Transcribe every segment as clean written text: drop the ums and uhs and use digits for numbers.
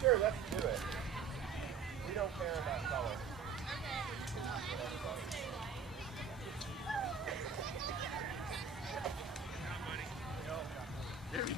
Sure, let's do it. We don't care about color. There we go.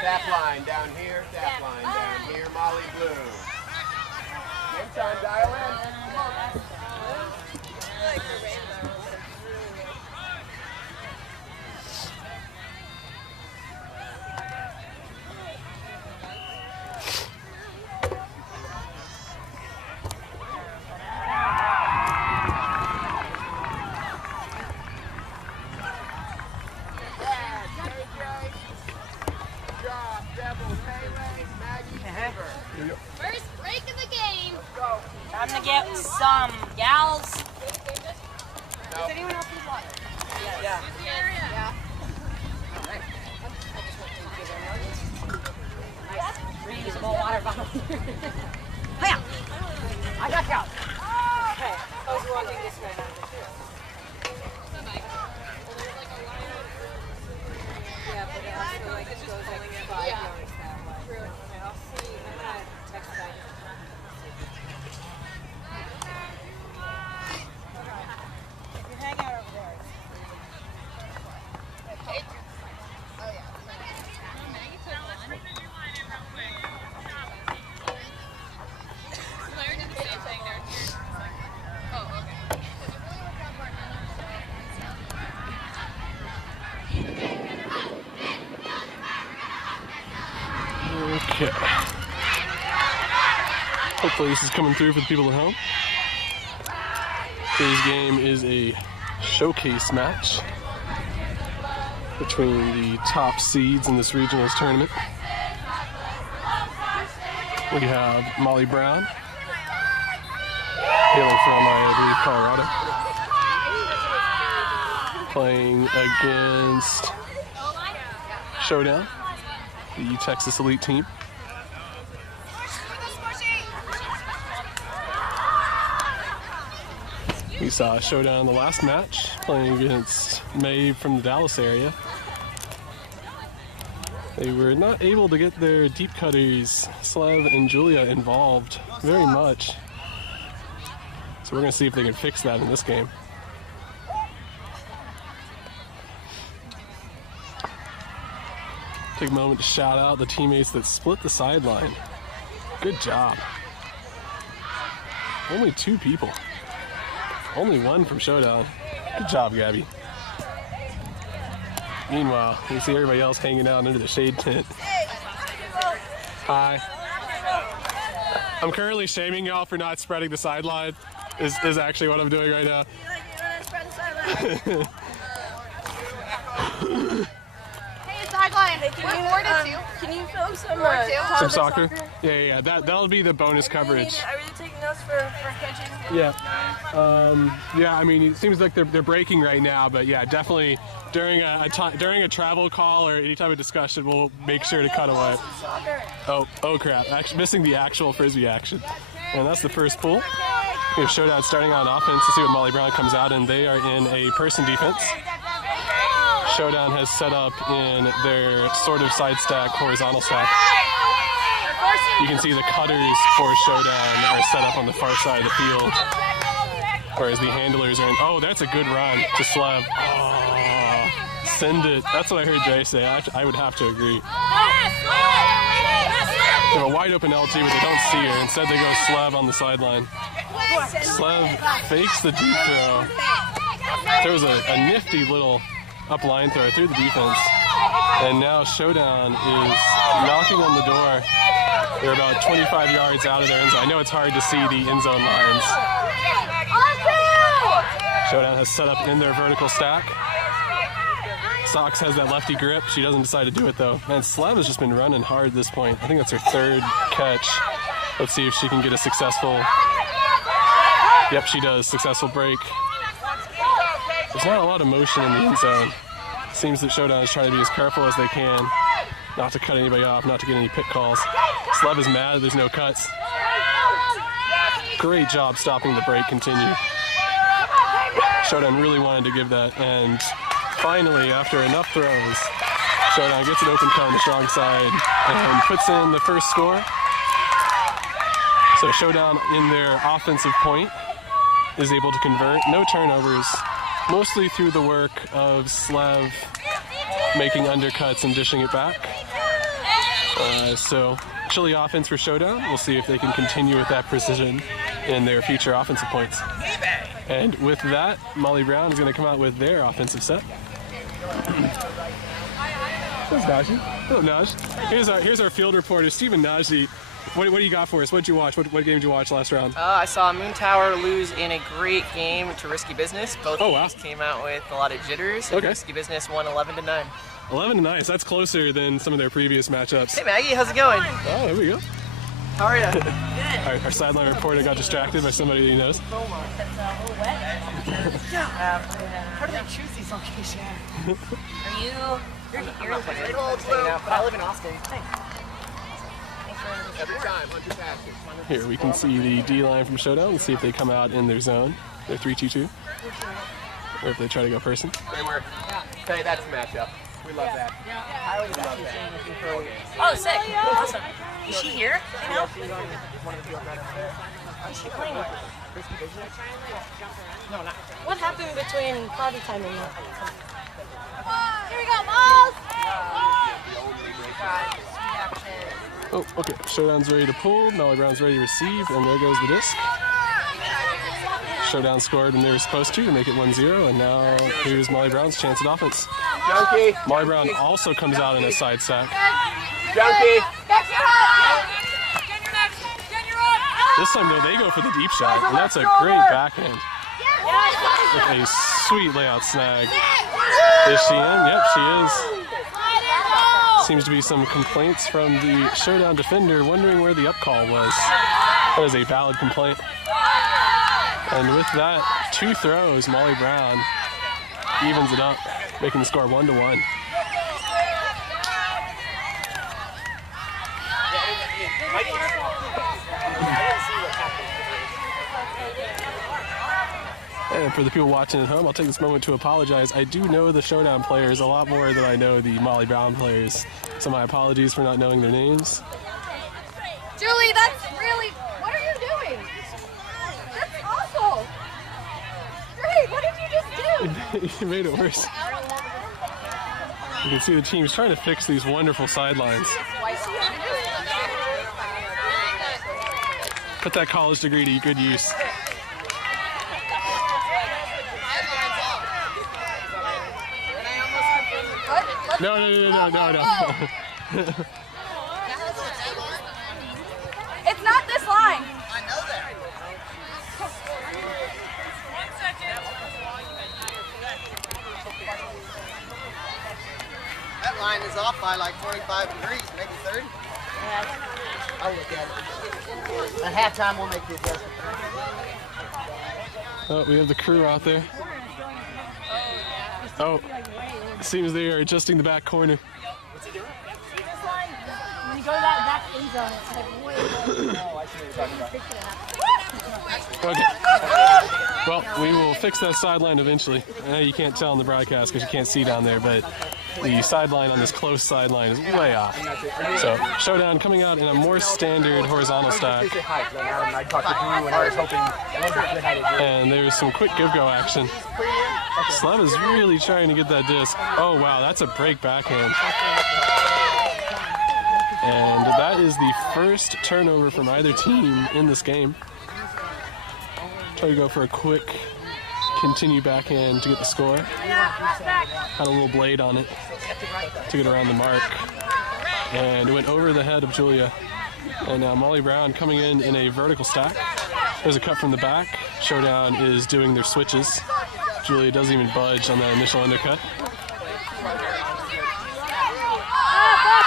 Tap line down here, tap line down here, Molly blue. Next time, dial in. I like the rainbow. First break of the game. I'm gonna get some gals. Does anyone else need water? Yeah. Yeah. Reusable water bottle. Hiya! I got you. Okay. I was walking this way. Yeah, but it also like goes like 5 yards that way. True. Okay, I'll see. I'm gonna text back. If you hang out over there. Okay. Hopefully this is coming through for the people at home. Today's game is a showcase match between the top seeds in this regionals tournament. We have Molly Brown, hailing from, I believe, Colorado, playing against Showdown, the Texas Elite team. We saw Showdown in the last match, playing against May from the Dallas area. They were not able to get their deep cutters, Slev and Julia, involved very much. So we're going to see if they can fix that in this game. Take a moment to shout out the teammates that split the sideline. Good job. Only 2 people. Only 1 from Showdown. Good job, Gabby. Meanwhile, you see everybody else hanging out under the shade tent. Hi. I'm currently shaming y'all for not spreading the sideline. Is actually what I'm doing right now. Sideline. Can you film some Some soccer? Yeah. That'll be the bonus coverage. Are you taking notes for catching? Yeah. Yeah. I mean, it seems like they're breaking right now, but yeah, definitely during a travel call or any type of discussion, we'll make sure to cut away. Oh crap! Actually, missing the actual frisbee action, and that's the first pull. We have Showdown starting on offense. Let's see what Molly Brown comes out in. They are in a person defense. Showdown has set up in their sort of side stack, horizontal stack. You can see the cutters for Showdown are set up on the far side of the field, whereas the handlers are in. Oh, that's a good run to Slev. Oh, send it. That's what I heard Jay say. I would have to agree. They have a wide open LT, but they don't see her. Instead, they go Slev on the sideline. Slev fakes the deep throw. There was a nifty little up line throw through the defense. And now Showdown is knocking on the door. They're about 25 yards out of their end zone. I know it's hard to see the end zone lines. Showdown has set up in their vertical stack. Sox has that lefty grip. She doesn't decide to do it though. Man, Slev has just been running hard at this point. I think that's her third catch. Let's see if she can get a successful. Yep, she does. Successful break. There's not a lot of motion in the end zone. Seems that Showdown is trying to be as careful as they can, not to cut anybody off, not to get any pit calls. Slev is mad there's no cuts. Great job stopping the break continue. Showdown really wanted to give that, and finally, after enough throws, Showdown gets an open cut on the strong side and puts in the first score. So Showdown in their offensive point is able to convert. No turnovers, mostly through the work of Slev making undercuts and dishing it back. So chilly offense for Showdown. We'll see if they can continue with that precision in their future offensive points. And with that, Molly Brown is going to come out with their offensive set. There's Najee. Hello, Naj. Here's our field reporter, Stephen Najee. What do you got for us? What did you watch? What game did you watch last round? I saw Moon Tower lose in a great game to Risky Business. Both teams came out with a lot of jitters. And Risky Business won 11-9. 11-9. So that's closer than some of their previous matchups. Hey Maggie, how's it going? Oh, there we go. How are you? Our sideline reporter got distracted by somebody he knows. How do they choose these locations? You're hanging out, but I live in Austin. Every time, 100 passes. Here we can see the D line from Showdown. Let's see if they come out in their zone. They're 3-2-2. Or if they try to go person. They were. Hey, that's a matchup. We love that. I love that. Oh, sick. Awesome. Is she here? You know? Is she playing with Risky Business? No, not. What happened between party time and Here we go, balls! Oh, okay. Showdown's ready to pull. Molly Brown's ready to receive, and there goes the disc. Showdown scored when they were supposed to make it 1-0, and now here's Molly Brown's chance at offense. Junkie. Molly Brown also comes out in a side sack. Junkie. This time, though, they go for the deep shot, and that's a great backhand. With a sweet layout snag. Is she in? Yep, she is. Seems to be some complaints from the Showdown defender wondering where the up call was. That is a valid complaint. And with that, 2 throws, Molly Brown evens it up, making the score 1-1. And for the people watching at home, I'll take this moment to apologize. I do know the Showdown players a lot more than I know the Molly Brown players. So my apologies for not knowing their names. Julie, that's really... What are you doing? That's awful. Great, what did you just do? You made it worse. You can see the team's trying to fix these wonderful sidelines. Put that college degree to good use. No. It's not this line. I know that. That line is off by like 25 degrees, maybe 30. I'll look at it. At halftime, we'll make the adjustment. Oh, we have the crew out there. Oh, it seems they are adjusting the back corner. When he you go to that back end zone, it's like way Okay. Well, we will fix that sideline eventually. I know you can't tell in the broadcast because you can't see down there, but the sideline on this close sideline is way off. So, Showdown coming out in a more standard horizontal stack. And there's some quick give-go action. Slev is really trying to get that disc. Oh, wow, that's a break backhand. And that is the first turnover from either team in this game. Try to go for a quick continue backhand to get the score. Had a little blade on it to get around the mark. And it went over the head of Julia. And now Molly Brown coming in a vertical stack. There's a cut from the back. Showdown is doing their switches. Julia doesn't even budge on that initial undercut.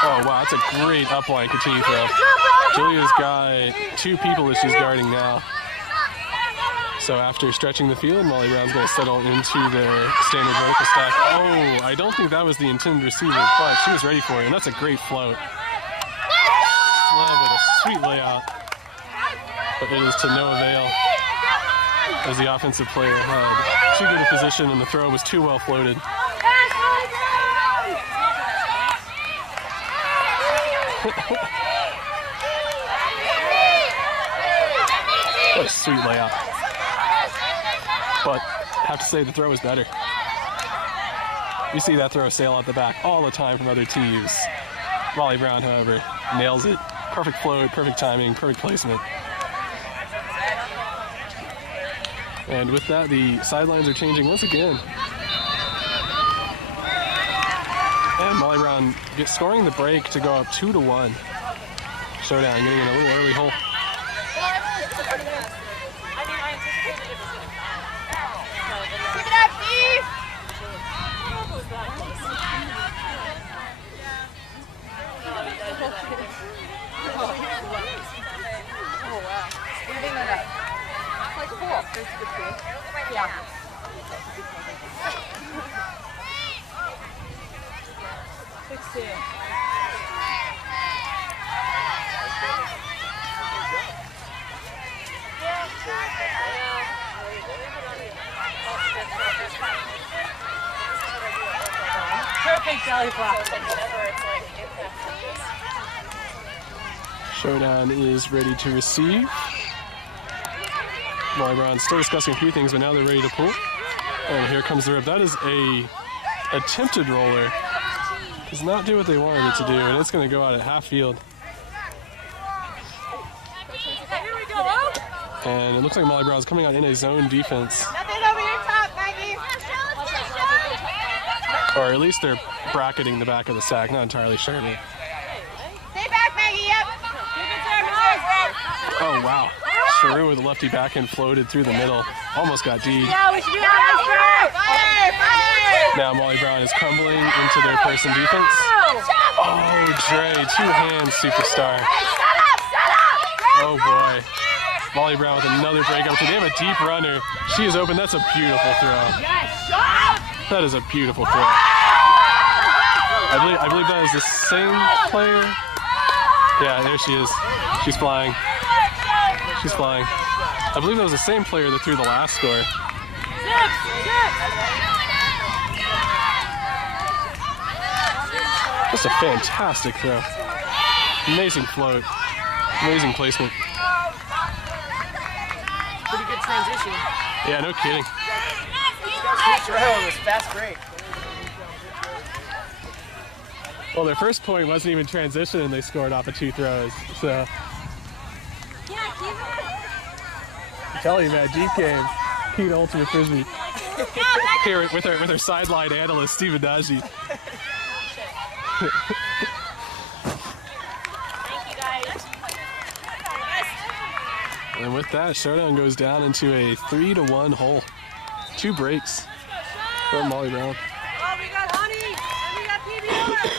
Oh, wow, that's a great upline continue throw. Julia's got two people that she's guarding now. So after stretching the field, Molly Brown's going to settle into their standard vertical stack. Oh, I don't think that was the intended receiver, but she was ready for it, and that's a great float. Love with a sweet layout, but it is to no avail as the offensive player had too good a position and the throw was too well floated. What a sweet layout. But I have to say the throw is better. You see that throw sail out the back all the time from other teams. Molly Brown, however, nails it. Perfect float, perfect timing, perfect placement. And with that, the sidelines are changing once again. And Molly Brown scoring the break to go up 2-1. Showdown getting in a little early hole. Keep it up, Steve! Oh, wow. Moving it up. It's like cool. There's the tree. Yeah. 16. perfect belly flop. Showdown is ready to receive. Molly Brown still discussing a few things, but now they're ready to pull. And here comes the rip. That is a attempted roller. Does not do what they wanted it to do, and it's going to go out at half field. And it looks like Molly Brown's coming out in a zone defense. Nothing over your top, Maggie. Or at least they're bracketing the back of the sack. Not entirely sure. Stay back, Maggie. Yep. Oh, wow. Sharu with a lefty backhand floated through the middle. Almost got D'd. Yeah, we should do that. Fire, fire. Now Molly Brown is crumbling into their person defense. Oh, Dre, two-hand superstar. Oh, boy. Molly Brown with another breakup. They have a deep runner. She is open. That's a beautiful throw. That is a beautiful throw. I believe that is the same player. Yeah, there she is. She's flying. She's flying. I believe that was the same player that threw the last score. Just a fantastic throw. Amazing float. Amazing placement. Pretty good transition. Yeah, no kidding. It was fast break. Well, their first point wasn't even transition, and they scored off of two throws. So, I'm telling you, man, deep game, key to ultimate frisbee. Here with her sideline analyst, Stephen Najee. And with that, Showdown goes down into a 3-1 hole. 2 breaks from Molly Brown. Oh, we got honey. And we got PBR.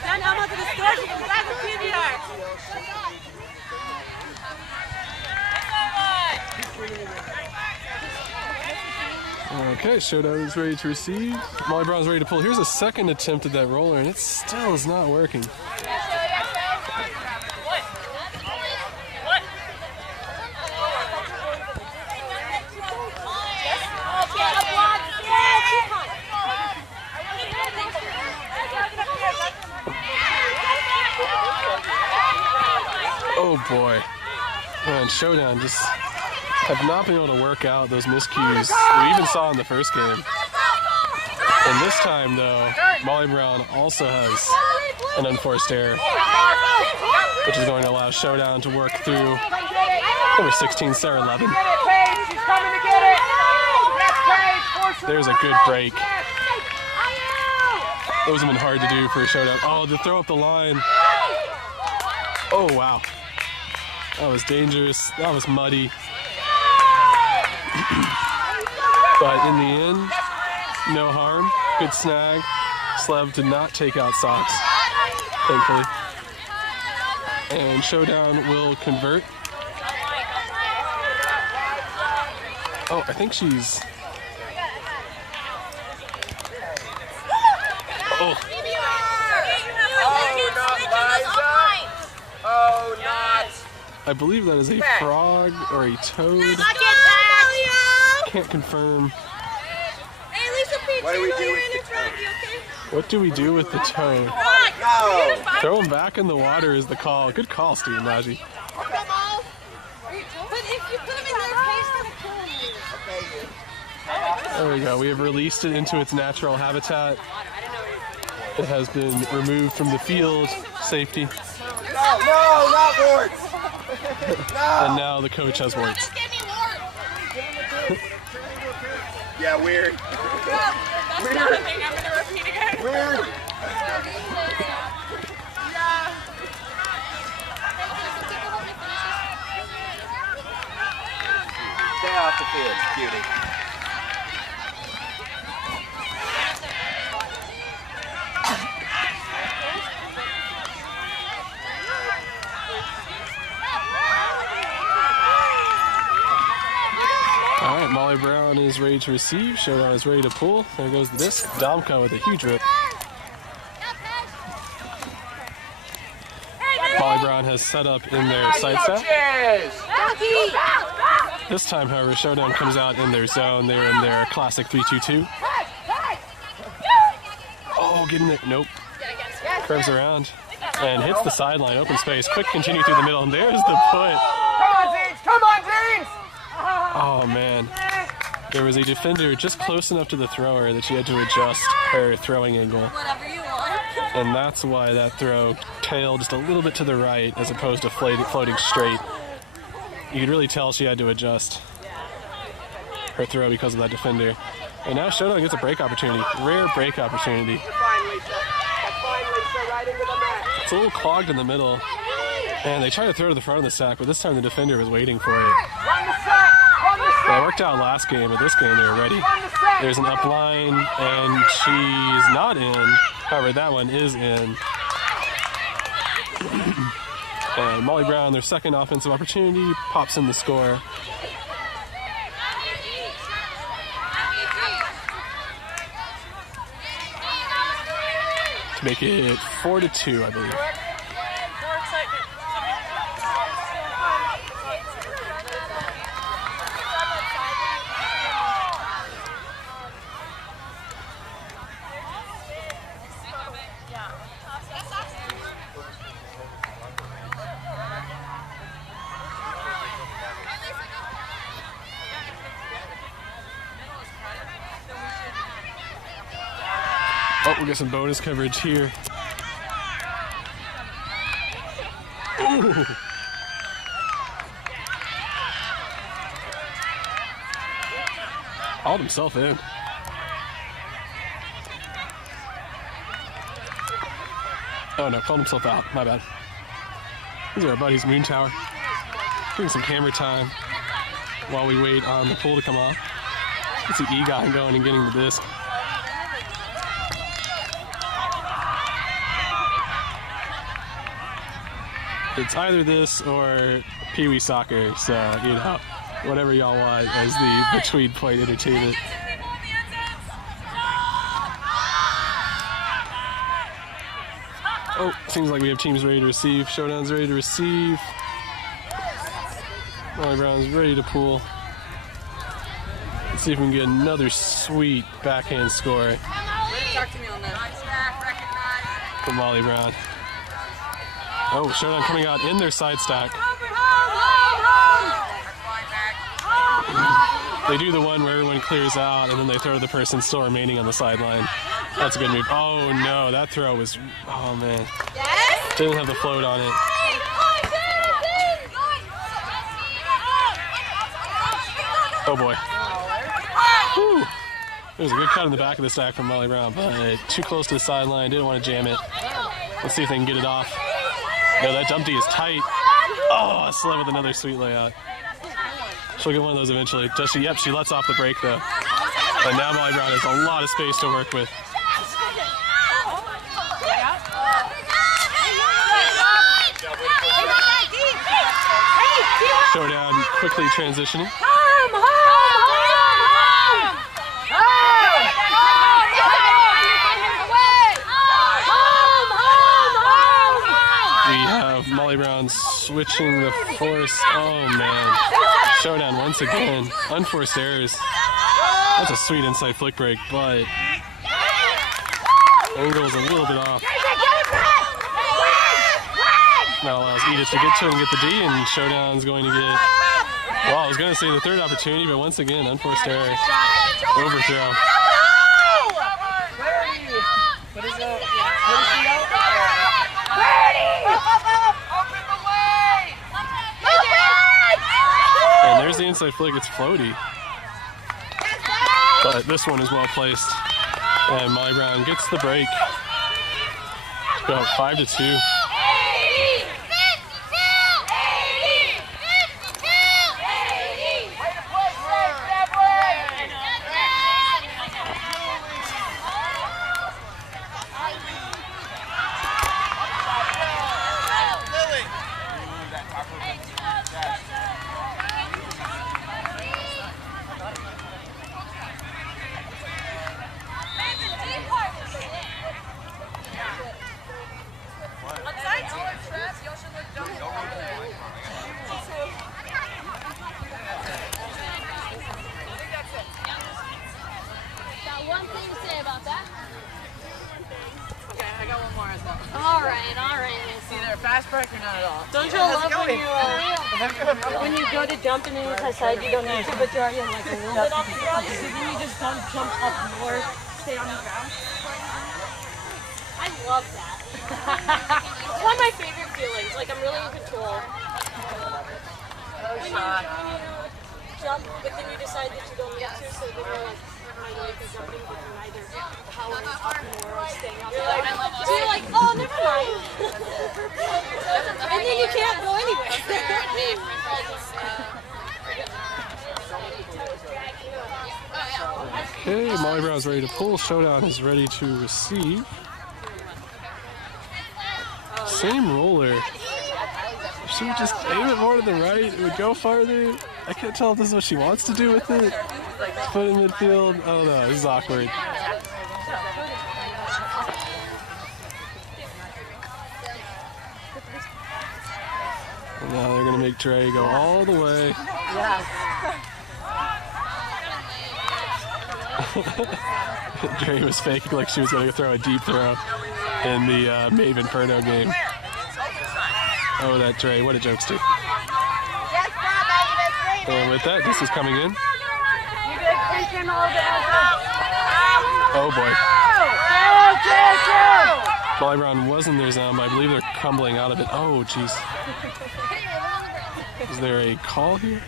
Send Elmo to the store. She can grab the PBR. Okay, Showdown is ready to receive. Molly Brown's ready to pull. Here's a second attempt at that roller, and it still is not working. Oh boy. Man, Showdown just have not been able to work out those miscues we even saw in the first game. And this time, though, Molly Brown also has an unforced error, which is going to allow Showdown to work through number 16, Sarah Levin. There's a good break. Those have been hard to do for Showdown. Oh, to throw up the line. Oh, wow. That was dangerous. That was muddy. But in the end, no harm. Good snag. Slev did not take out socks, thankfully. And Showdown will convert. Oh, I think she's... Oh. Oh, not. I believe that is a frog or a toad. Can't confirm. What do we do with the toe? What do we do with the toe? No. Throw him back in the water is the call. Good call, Steve Nagy. But if you put them in their case, they'll kill you. There we go. We have released it into its natural habitat. It has been removed from the field. Safety. No, not warts. And now the coach has warts. Yeah, weird. That's not a thing I'm going to repeat again. Weird. Stay off the field, cutie. All right, Molly Brown is ready to receive. Showdown is ready to pull. There goes the disc. Domko with a huge rip. Molly Brown has set up in their side set. This time, however, Showdown comes out in their zone. They're in their classic 3-2-2. Oh, getting it. Nope. Curves around and hits the sideline. Open space. Quick continue through the middle. And there's the put. Come on, James! Oh, man. There was a defender just close enough to the thrower that she had to adjust her throwing angle. Whatever you want. And that's why that throw tailed just a little bit to the right as opposed to floating straight. You could really tell she had to adjust her throw because of that defender. And now Showdown gets a break opportunity. Rare break opportunity. It's a little clogged in the middle. And they try to throw to the front of the sack, but this time the defender was waiting for it. That worked out last game, but this game they were ready. There's an up line, and she's not in. However, that one is in. And Molly Brown, their second offensive opportunity, pops in the score. To make it 4-2, I believe. Oh, we got some bonus coverage here. Ooh. Hauled himself in. Oh no, called himself out. My bad. These are our buddies, Moon Tower. Getting some camera time while we wait on the pull to come off. Let's see Egon going and getting the disc. It's either this or Pee Wee Soccer, so, you know, whatever y'all want as the between point entertainment. Oh, seems like we have teams ready to receive. Showdown's ready to receive. Molly Brown's ready to pull. Let's see if we can get another sweet backhand score Talk to me on that. from Molly Brown. Oh, Showdown coming out in their side stack. They do the one where everyone clears out and then they throw the person still remaining on the sideline. That's a good move. Oh no, that throw was, oh man. Didn't have the float on it. Oh boy. Whew. It was a good cut in the back of the stack from Molly Brown, but too close to the sideline, didn't want to jam it. Let's see if they can get it off. No, that jump D is tight. Oh, Slev with another sweet layout. She'll get one of those eventually. Does she? Yep, she lets off the break though. And now Molly Brown has a lot of space to work with. Showdown quickly transitioning. We have Molly Brown switching the force. Oh man. Showdown once again. Unforced errors. That's a sweet inside flick break, but angle's a little bit off. That allows Edith to get to it and get the D, and Showdown's going to get, well, I was going to say the third opportunity, but once again, unforced error. Overthrow. What is it? And there's the inside flick, it's floaty. But this one is well placed. And Molly Brown gets the break. Go 5-2. When you go to jump and then you decide you don't need to, but you're already like a little bit off the ground, so then you just don't jump up more, stay on the ground. I love that. It's one of my favorite feelings. Like I'm really in control. When you jump, but then you decide that you don't need to, so then you're like, my life is jumping, but you're neither powering up more or staying on the ground. So you're like, oh, never mind. And then you can't go anywhere. Okay, Molly Brown's ready to pull. Showdown is ready to receive. Same roller. If she would just aim it more to the right, it would go farther. I can't tell if this is what she wants to do with it. Put it in midfield. Oh no, this is awkward. And now they're gonna make Dre go all the way. Yeah. Dre was faking like she was gonna throw a deep throw in the Maeve Inferno game. Oh, that Dre, what a jokester. And with that, this is coming in. Oh boy. Molly Brown was in their zone, but I believe they're crumbling out of it. Oh, jeez. Is there a call here?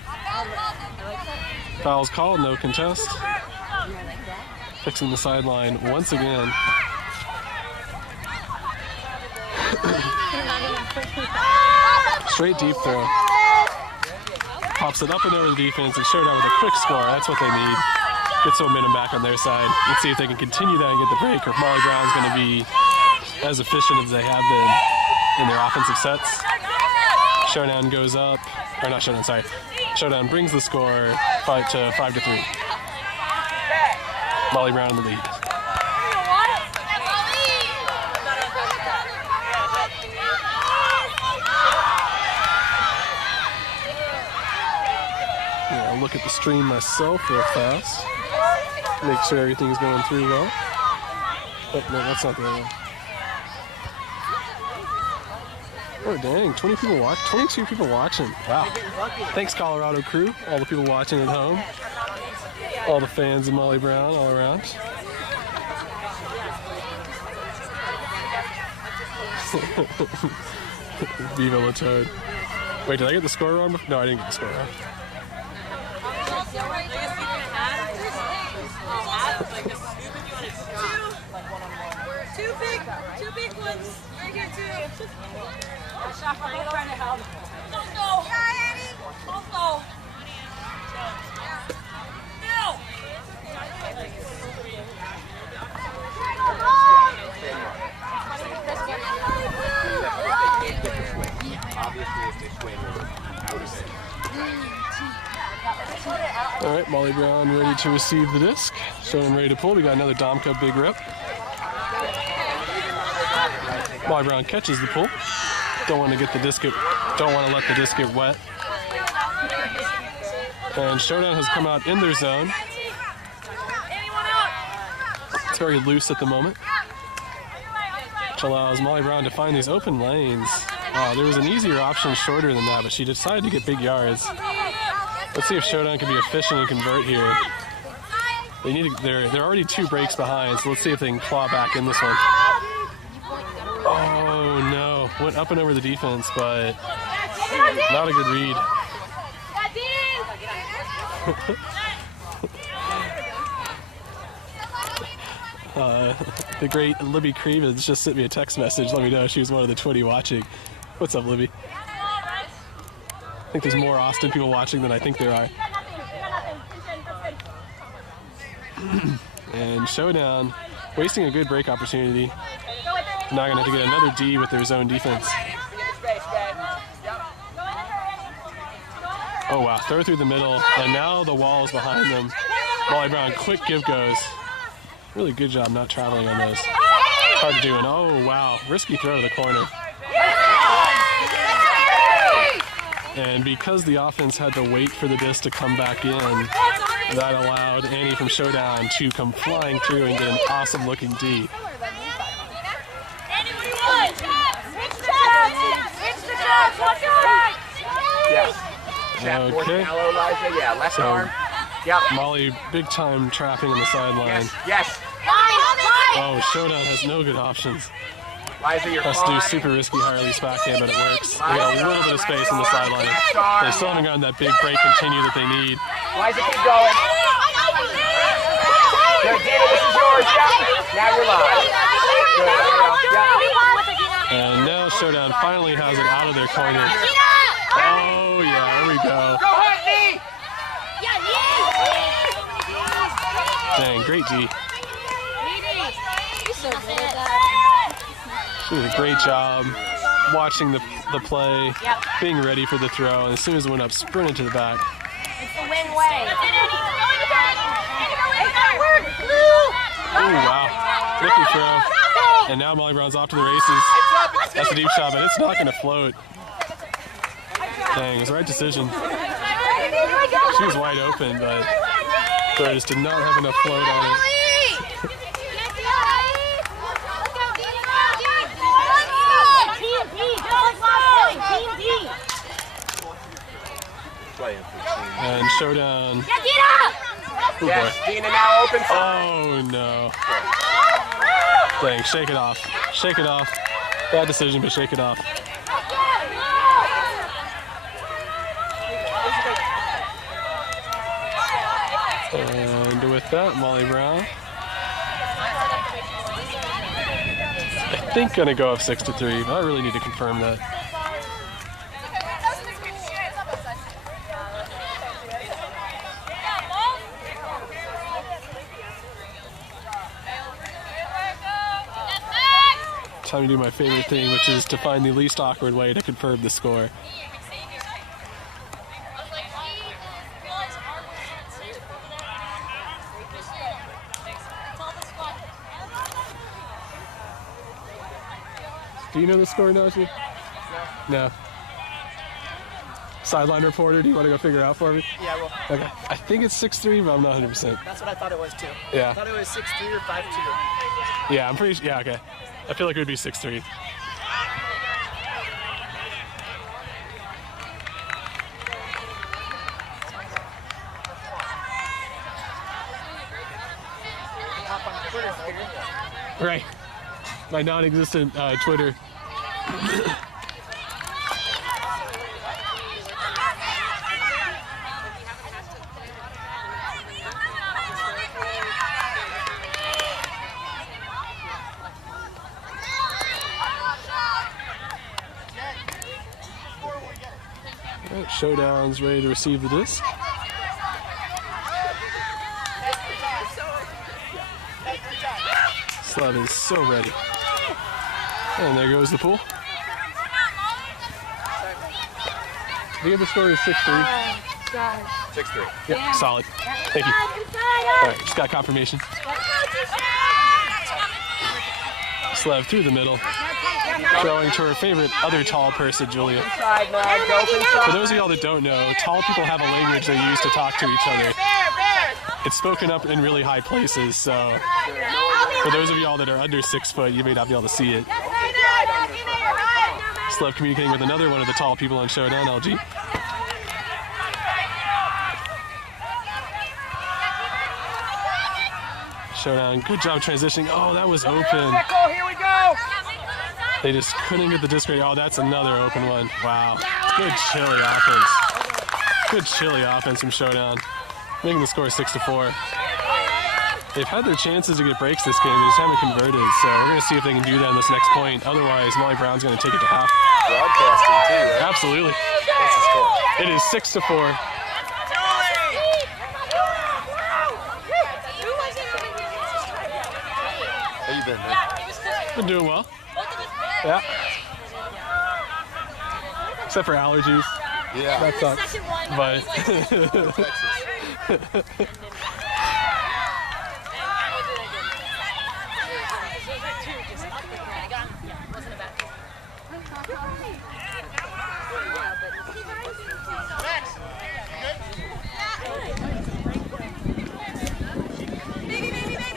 Foul's called, no contest. Fixing the sideline once again. Straight deep throw. Pops it up and over the defense and Showdown with a quick score. That's what they need. Get some momentum back on their side. Let's see if they can continue that and get the break, or if Molly Brown's going to be as efficient as they have been in their offensive sets. Showdown goes up, or not Showdown, sorry. Showdown brings the score 5-3. Molly Brown in the lead. look at the stream myself real fast. Make sure everything's going through well. Oh, no, that's not the right one. Oh, dang, 22 people watching. Wow. Thanks, Colorado crew, all the people watching at home. All the fans of Molly Brown all around. Viva La Toad. Wait, did I get the score wrong? No, I didn't get the score wrong. Two big ones. Right here, too. Shop, are you trying to help? Don't go. Yeah, Eddie. Don't go. No. All right, Molly Brown ready to receive the disc. Showdown ready to pull. We got another Dom Cup big rip. Molly Brown catches the pull. Don't want to get the disc. Don't want to let the disc get wet. And Showdown has come out in their zone. It's very loose at the moment, which allows Molly Brown to find these open lanes. There was an easier option shorter than that, but she decided to get big yards. Let's see if Showdown can be efficient and convert here. They need to, they're already 2 breaks behind, so let's see if they can claw back in this one. Oh no, went up and over the defense, but not a good read. The great Libby Cravens just sent me a text message. Let me know she was one of the 20 watching. What's up, Libby? I think there's more Austin people watching than I think there are. And Showdown wasting a good break opportunity. Now going to have to get another D with their zone defense. Oh wow, throw through the middle, and now the wall is behind them. Molly Brown, quick give goes. Really good job not traveling on those. Hard to do, and oh wow, risky throw to the corner. And because the offense had to wait for the disc to come back in, that allowed Annie from Showdown to come flying through and get an awesome looking D. Okay. Yeah, left arm. Yep. Molly, big time trapping on the sideline. Yes. Oh, Showdown has no good options. Liza, you're Has to do super risky high release backhand, but it works. They got a little bit of space on the sideline. They still haven't gotten that big break continue that they need. Liza, keep going. Good, Dina, this is yours. Yeah. Now you're live. Good, there you go. Yeah. And now Showdown finally has it out of their corner. Oh yeah, there we go. Go ahead, D. Dang, great D. She did a great job watching the play, being ready for the throw, and as soon as it went up, sprinted to the back. It's the win way. Oh wow, tricky throw. And now Molly Brown's off to the races. That's a deep shot, but it's not going to float. Dang, it was the right decision. She was wide open, but throw just did not have enough float on it. And Showdown. Oh boy. Yes, Dina now open. Oh no. Dang, shake it off. Shake it off. Bad decision, but shake it off. And with that, Molly Brown, I think gonna go up 6-3, but I really need to confirm that. Time to do my favorite thing, which is to find the least awkward way to confirm the score. Do you know the score, Najee? No. Sideline reporter, do you want to go figure out for me? Yeah, well, Okay. I think it's 6'3", but I'm not 100%. that's what I thought it was too. Yeah. I thought it was 6'3" or 5'2". Yeah, I'm pretty sure. Yeah, okay. I feel like it would be 6'3". Right. My non-existent Twitter. All right, Showdown's ready to receive the disc. Slav is so ready. And there goes the pool. I think the score is 6-3. 6-3. Yep, solid. Thank you. All right, just got confirmation. Slav through the middle. Throwing to her favorite other tall person, Julia. For those of y'all that don't know, tall people have a language they use to talk to each other. It's spoken up in really high places, so for those of y'all that are under 6 foot, you may not be able to see it. Slav communicating with another one of the tall people on Showdown, LG. Showdown, good job transitioning. Oh, that was open. Here we go. They just couldn't get the disc rate. Oh, that's another open one. Wow. Good chilly offense. Good chilly offense from Showdown. Making the score 6-4. They've had their chances to get breaks this game. They just haven't converted. So we're going to see if they can do that in this next point. Otherwise, Molly Brown's going to take it to half. Broadcasting too, right? Absolutely. What's the score? It is 6-4. How you been, man? Been doing well. Yeah. Except for allergies. Yeah. That sucks. But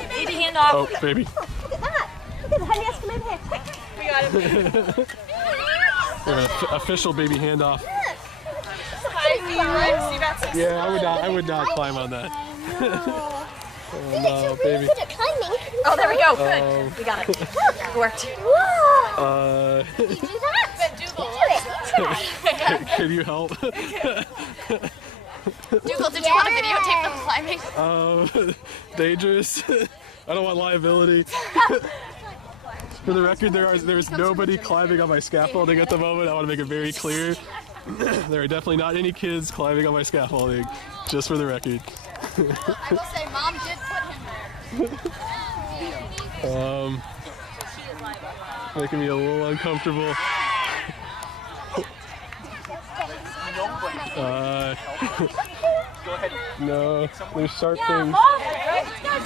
Baby hand off. oh, baby. Look at that. Look at that. Yes, come over here. Quick. We got him. We have an official baby handoff. Hi, Yeah, I would not climb on that. Oh no, baby. Good at climbing. Oh, there we go. Good. We got it. It worked. Whoa. Did you do that? Do it. Can you help? Dougal, did you want to videotape them climbing? Dangerous. I don't want liability. For the record, there's nobody climbing on my scaffolding at the moment. I want to make it very clear. There are definitely not any kids climbing on my scaffolding, just for the record. I will say, Mom did put him there. Making me a little uncomfortable. No, there's sharp things.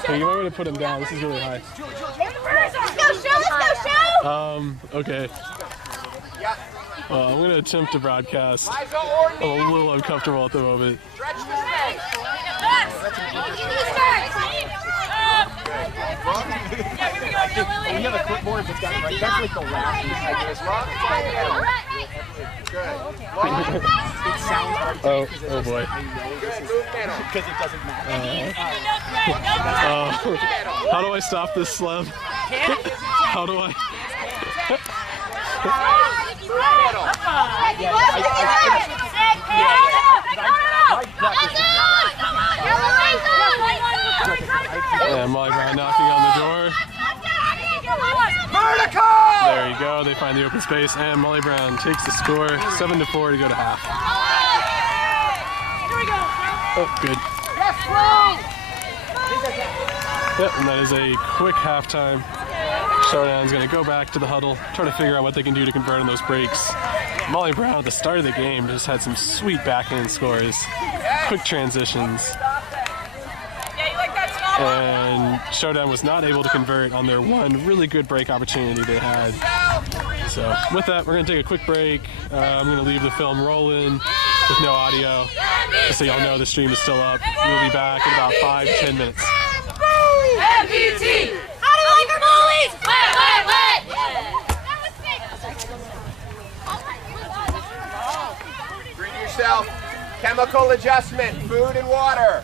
Hey, you might want to put him down. This is really high. Let's go, show. Okay. I'm going to attempt to broadcast. I'm a little uncomfortable at the moment. We have a clipboard that's got it right. That's like the last piece I just rock. Good. It sounds hard. Oh boy. Because it doesn't matter. How do I stop this slab? How do I? And Molly Brown knocking on the door. There you go. They find the open space, and Molly Brown takes the score 7-4 to go to half. Oh, good. Yep, and that is a quick halftime. Showdown's going to go back to the huddle, try to figure out what they can do to convert on those breaks. Molly Brown at the start of the game just had some sweet backhand scores, quick transitions. And Showdown was not able to convert on their one really good break opportunity they had. So with that, we're going to take a quick break. I'm going to leave the film rolling. with no audio. Just so y'all know the stream is still up. We'll be back in about 5 to 10 minutes. MBT! How do you like our mollies? Wait! Greet yourself. Chemical adjustment, food and water.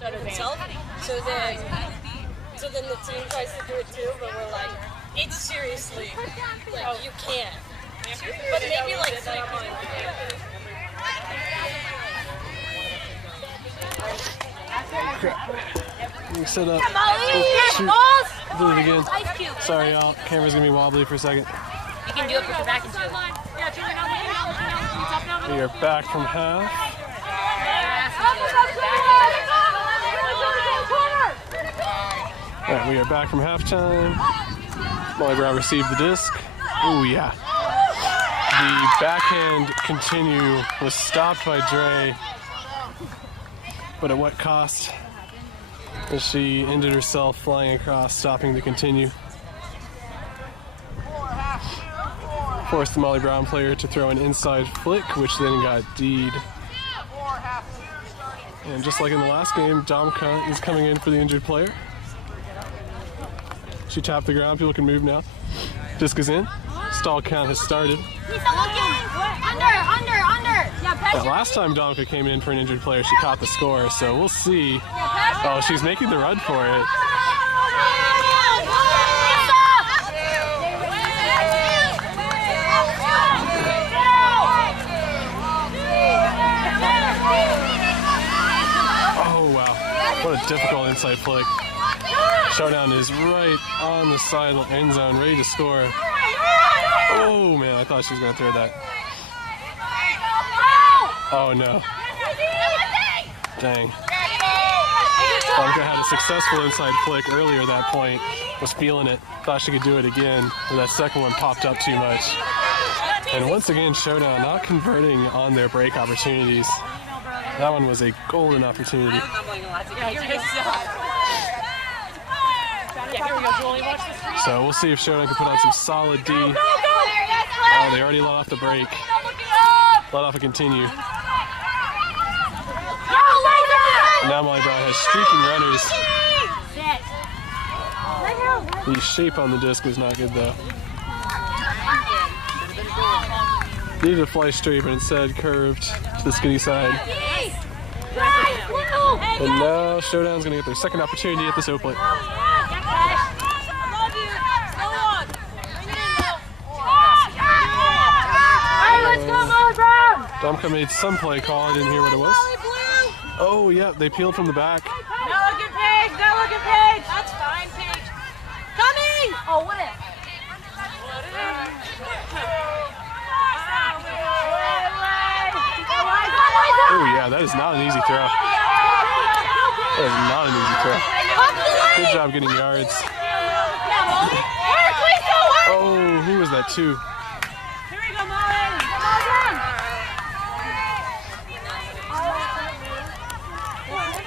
himself. So then the team tries to do it too, but we're like, it's seriously, like, you can't. But maybe like 3 You set up. Shoot. Do it again. Sorry, y'all. Camera's gonna be wobbly for a second. You can do it with your back into it. We are back from half. All right, we are back from halftime. Molly Brown received the disc. Oh yeah. The backhand continue was stopped by Dre, but at what cost? As she injured herself flying across, stopping the continue. Forced the Molly Brown player to throw an inside flick, which then got D'd. And just like in the last game, Domka is coming in for the injured player. She tapped the ground, people can move now. Disc is in. Stall count has started. That last time Domka came in for an injured player, she caught the score, so we'll see. Oh, she's making the run for it. Oh, wow. What a difficult inside flick. Showdown is right on the side end zone, ready to score. Oh, man, I thought she was going to throw that. Oh, no. Dang. Domka had a successful inside flick earlier at that point, was feeling it, thought she could do it again, but that second one popped up too much. And once again, Showdown not converting on their break opportunities. That one was a golden opportunity. So we'll see if Showdown can put on some solid D. Oh, they already let off the break. Let off a continue. Now Molly Brown has streaking runners. The shape on the disc is not good though. Needed to fly straight, but instead curved to the skinny side. And now Showdown's gonna get their second opportunity at the soap plate. Domka made some play call, I didn't hear what it was. Oh, yeah, they peeled from the back. Now look at Paige, now look at Paige. That's fine, Paige. Coming! Oh, what if? Oh, yeah, that is not an easy throw. That is not an easy throw. Good job getting yards. Oh, who was that too? Here we go, Molly. Come on, down.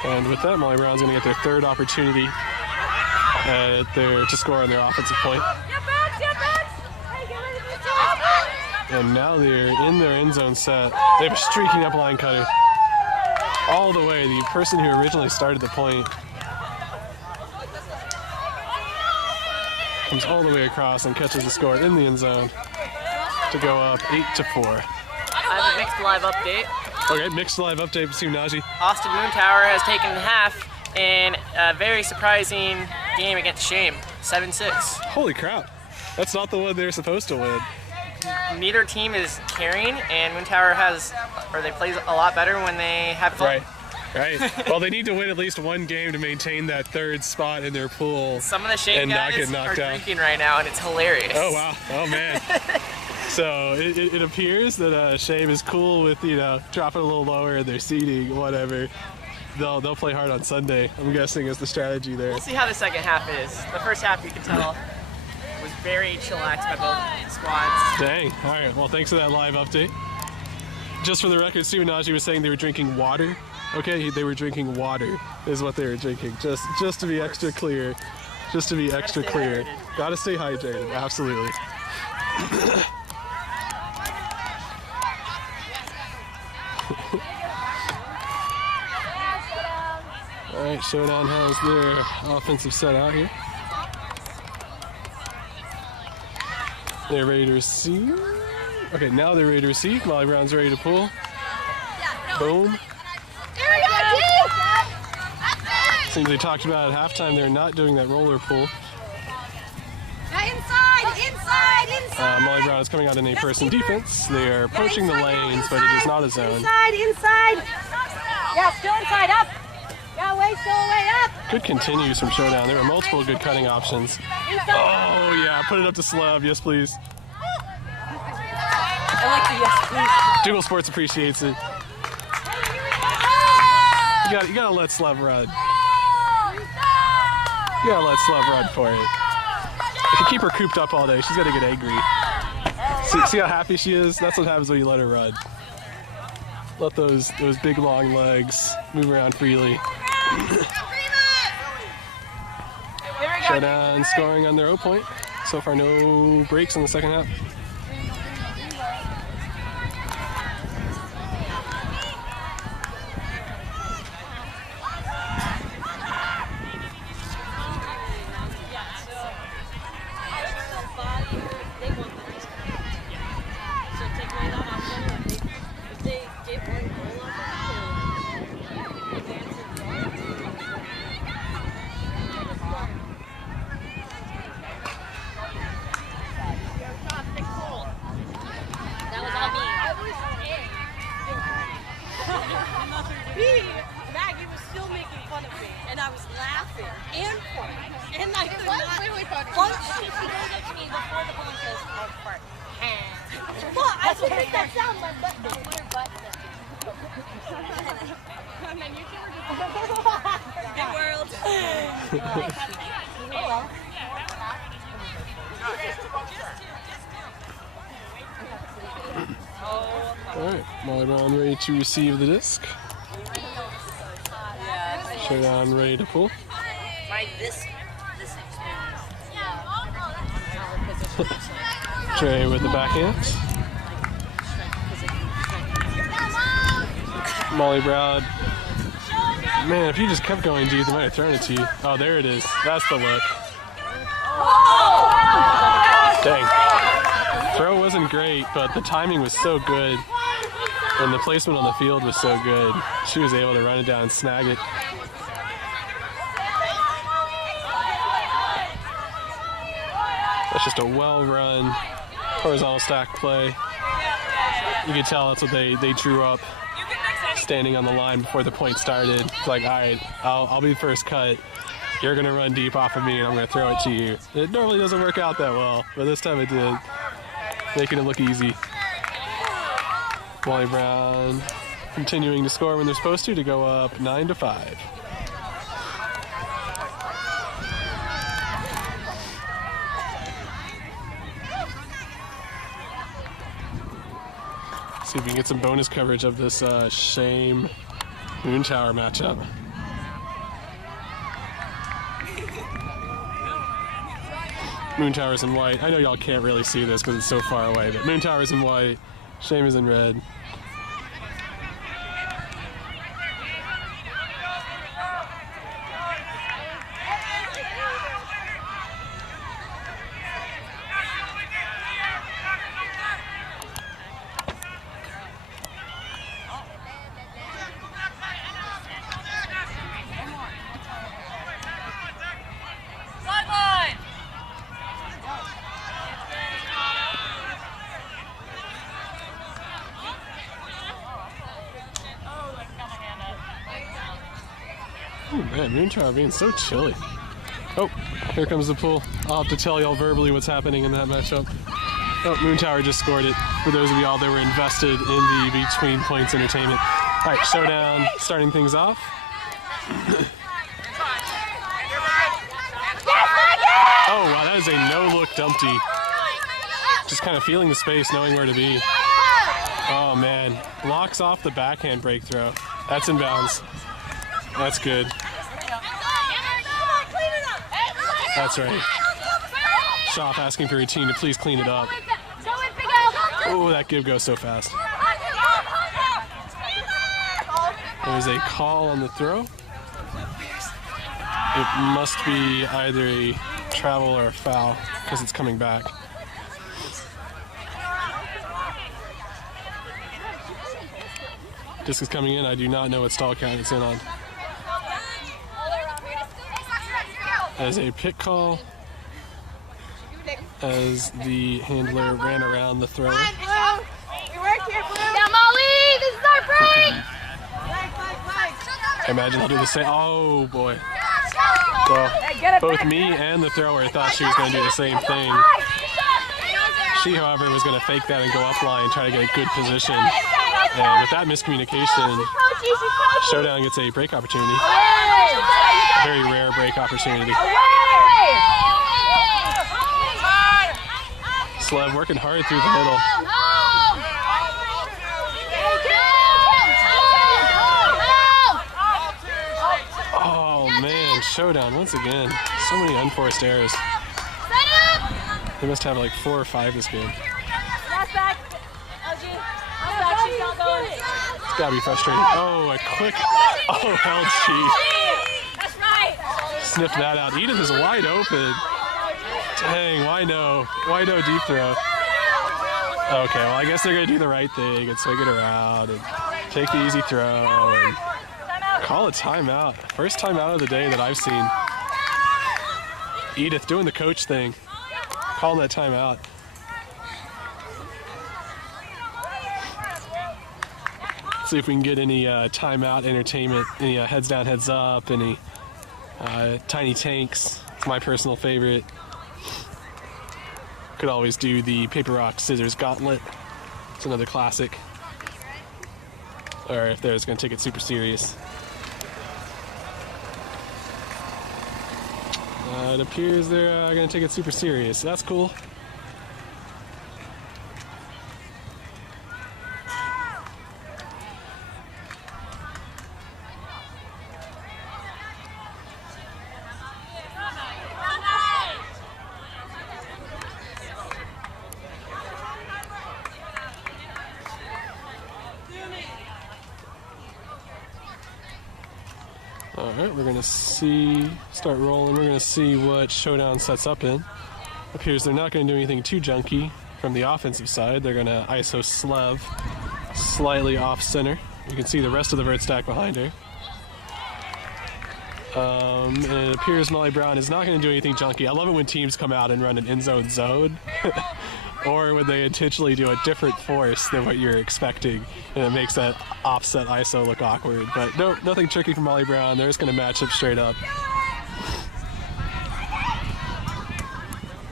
And with that, Molly Brown's going to get their third opportunity to score on their offensive point. And now they're in their end zone set. They have a streaking up line cutter. All the way, the person who originally started the point comes all the way across and catches the score in the end zone to go up 8-4. I have a mixed live update. Okay, mixed live update between Najee. Austin Moontower has taken half in a very surprising game against Shame, 7-6. Holy crap. That's not the one they're supposed to win. Neither team is carrying, and Moontower they play a lot better when they have fun. Right. Well, they need to win at least one game to maintain that third spot in their pool. Some of the Shame guys are drinking right now, and it's hilarious. Oh, wow. Oh, man. So it appears that Shame is cool with, dropping a little lower in their seating, whatever. They'll play hard on Sunday, I'm guessing, is the strategy there. We'll see how the second half is. The first half, you can tell, was very chillaxed by both squads. Dang. All right. Well, thanks for that live update. Just for the record, Sue Najee was saying they were drinking water. Okay, they were drinking water is what they were drinking. Just to be extra clear. Just to be extra clear. Gotta stay hydrated. Absolutely. All right, Showdown has their offensive set out here. They're ready to receive. Okay, now they're ready to receive. Molly Brown's ready to pull. Boom. Here we go, Seems they talked about at halftime they're not doing that roller pull. Inside! Molly Brown is coming out in a person defense. They are approaching the lanes, but it is not a zone. Inside! Yeah, still inside, up! Yeah, way, still way, up! Good continues from Showdown. There were multiple good cutting options. Oh, yeah, put it up to Slav. Yes, please. I like the yes, please. Dougal Sports appreciates it. You gotta let Slav run. You gotta let Slav run for it. If you keep her cooped up all day, she's gonna get angry. See how happy she is? That's what happens when you let her run. Let those big long legs move around freely. Showdown scoring on their 0 point. So far, no breaks in the second half. Maggie was still making fun of me, and I was laughing and funny. And I could not. Once she goes up to me before the balloon goes apart. Well, I can make that sound. My butt don't wear butt. And then you can Good world. Alright, Molly Brown ready to receive the disc. Showdown ready to pull. Trey with the backhand. Molly Brown. Man, if you just kept going deep, they might have thrown it to you. Oh, there it is. That's the look. Dang. Throw wasn't great, but the timing was so good. And the placement on the field was so good. She was able to run it down and snag it. That's just a well-run horizontal stack play. You can tell that's what they drew up, standing on the line before the point started. It's like, all right, I'll be the first cut. You're gonna run deep off of me, and I'm gonna throw it to you. It normally doesn't work out that well, but this time it did, making it look easy. Molly Brown continuing to score when they're supposed to go up 9-5. See if we can get some bonus coverage of this Shame Moon Tower matchup. Moon Tower's in white. I know y'all can't really see this because it's so far away, but Moon Tower's in white, Shame is in red. Oh man, Moon Tower being so chilly. Oh, here comes the pull. I'll have to tell y'all verbally what's happening in that matchup. Oh, Moon Tower just scored it. For those of y'all that were invested in the Between Points entertainment. All right, Showdown starting things off. Oh wow, that is a no-look dumpty. Just kind of feeling the space, knowing where to be. Oh man, blocks off the backhand break throw. That's in bounds. That's good. That's right. Schaff asking for your team to please clean it up. Oh, that give goes so fast. There's a call on the throw. It must be either a travel or a foul because it's coming back. Disc is coming in. I do not know what stall count it's in on. as a pick call as the handler ran around the thrower. Yeah, Molly, this is our break! I imagine he'll do the same. Oh boy. Well, both me and the thrower thought she was going to do the same thing. She, however, was going to fake that and go up line, try to get a good position. And with that miscommunication, Showdown gets a break opportunity. A very rare break opportunity. Slev working hard through the middle. Oh man, Showdown once again. So many unforced errors. They must have like 4 or 5 this game. It's gotta be frustrating. Oh, a quick, held cheat. That's right. Sniffed that out. Edith is wide open. Dang, why no? Why no deep throw? Okay, well I guess they're gonna do the right thing and swing it around and take the easy throw and call a timeout. First timeout of the day that I've seen. Edith doing the coach thing. Calling that timeout. See if we can get any timeout entertainment, any heads down, heads up, any tiny tanks. It's my personal favorite. Could always do the paper, rock, scissors gauntlet. It's another classic. Or if they're just going to take it super serious. It appears they're going to take it super serious. That's cool. Alright, we're going to start rolling. We're going to see what Showdown sets up in. Appears they're not going to do anything too junky from the offensive side. They're going to ISO Slev slightly off center. You can see the rest of the vert stack behind her. And it appears Molly Brown is not going to do anything junky. I love it when teams come out and run an in-zone zone. Or when they intentionally do a different force than what you're expecting, and it makes that offset ISO look awkward. But no, nothing tricky from Molly Brown. They're just going to match up straight up.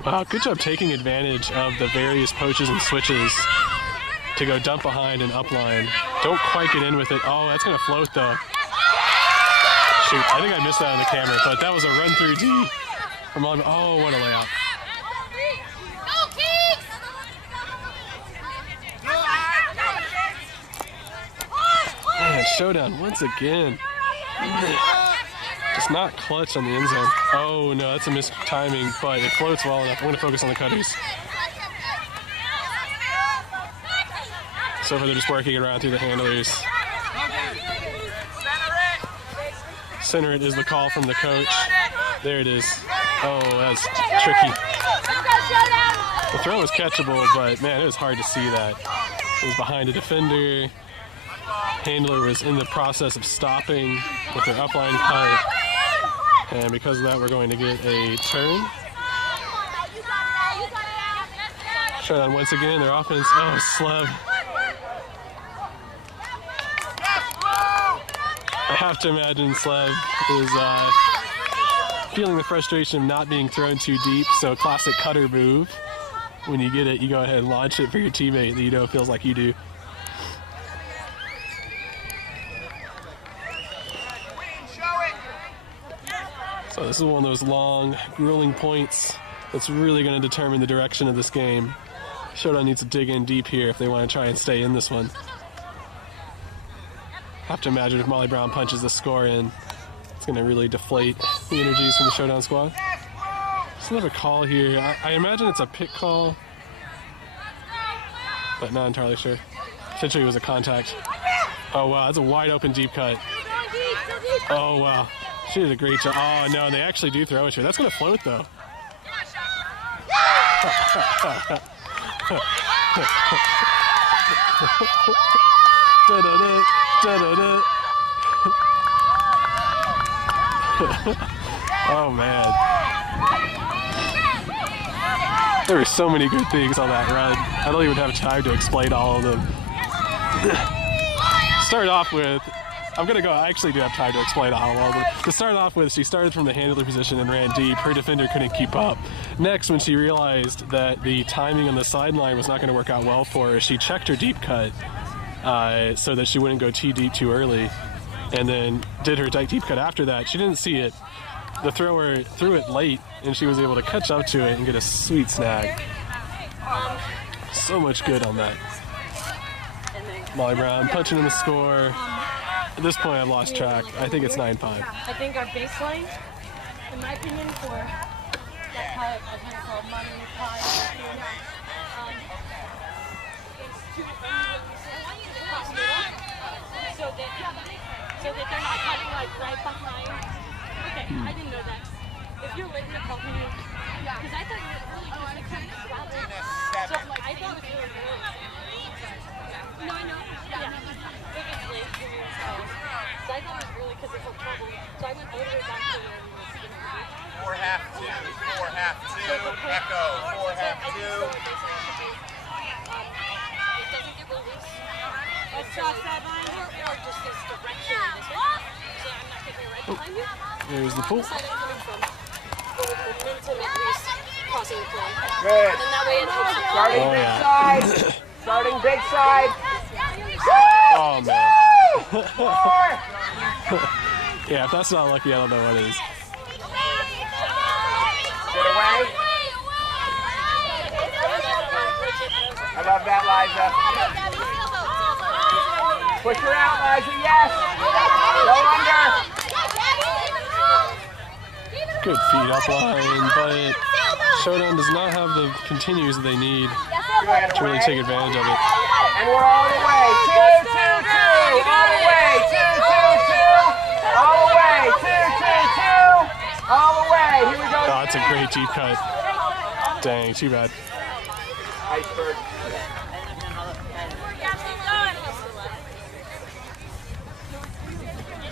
Wow, good job taking advantage of the various poaches and switches to go dump behind and upline. Don't quite get in with it. Oh, that's going to float though. Shoot, I think I missed that on the camera, but that was a run through D from Molly. Oh, what a layout. Man, Showdown once again. Just not clutch on the end zone. Oh no, that's a missed timing, but it floats well enough. I'm going to focus on the cutters. So far they're just working it around through the handlers. Center it is the call from the coach. There it is. Oh, that's tricky. The throw was catchable, but man, it was hard to see that. It was behind a defender. Handler was in the process of stopping with their upline cut. And because of that, we're going to get a turn. Showdown once again, their offense. Oh, Slev. I have to imagine Slev is feeling the frustration of not being thrown too deep. So classic cutter move. When you get it, you go ahead and launch it for your teammate that you know feels like you do. So this is one of those long, grueling points that's really going to determine the direction of this game. Showdown needs to dig in deep here if they want to try and stay in this one. Have to imagine if Molly Brown punches the score in, it's going to really deflate the energies from the Showdown squad. Just another call here. I imagine it's a pick call, but not entirely sure. Essentially it was a contact. Oh wow, that's a wide open deep cut. Oh wow. She did a great job. Oh no, they actually do throw it here. That's going to float though. Oh, man. There were so many good things on that run. I don't even have time to explain all of them. Start off with, I actually do have time to explain all of them. To start off with, she started from the handler position and ran deep. Her defender couldn't keep up. Next, when she realized that the timing on the sideline was not going to work out well for her, she checked her deep cut so that she wouldn't go too deep too early, and then did her deep cut after that. She didn't see it. The thrower threw it late, and she was able to catch up to it and get a sweet snag. So much good on that. Molly Brown punching in the score. At this point, I've lost track. I think it's 9-5. I think our baseline, in my opinion, for that pie, I think it's called money pie, is too so that they're not cutting like right behind. Okay, I didn't know that. If you're late in the company, because I thought you were really just like kind of travel. So I thought it was really good. No, I know. Yeah. If it's late, give me a call. So I thought it was really because it's a trouble. So I went all the way back to where we were going to be. 4 half 2, 4 half 2, echo, 4 half 2. It doesn't get released. Let's cross that line or just this direction. This way. So I'm not getting right behind you. There's the pool. Side I'm coming from. Go with momentum at least crossing the play. Good. And that way it helps you. Starting big side. Starting big side. Oh, man. Yeah, if that's not lucky, I don't know what is. Get away. I love that, Liza. Push her out, Liza, yes. Go under. Good feed up line, but Showdown does not have the continues that they need to really take advantage of it. And we're all the way. 2, 2, 2. All the way. 2, 2, 2. All the way. 2, 2, 2. All the way. Here we go. Oh, that's a great deep cut. Dang, too bad. Iceberg.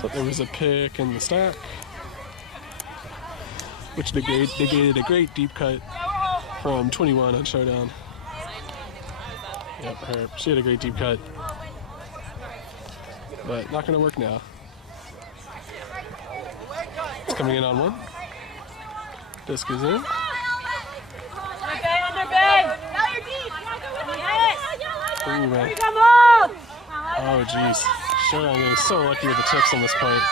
So there was a pick in the stack, which negated a great deep cut from 21 on Showdown. Yep, she had a great deep cut, but not going to work now. It's coming in on one. Disc is in. Underbay, underbay. Now you're deep. Yes. Ooh, man. Come on. Oh, jeez. Showdown getting so lucky with the tips on this point.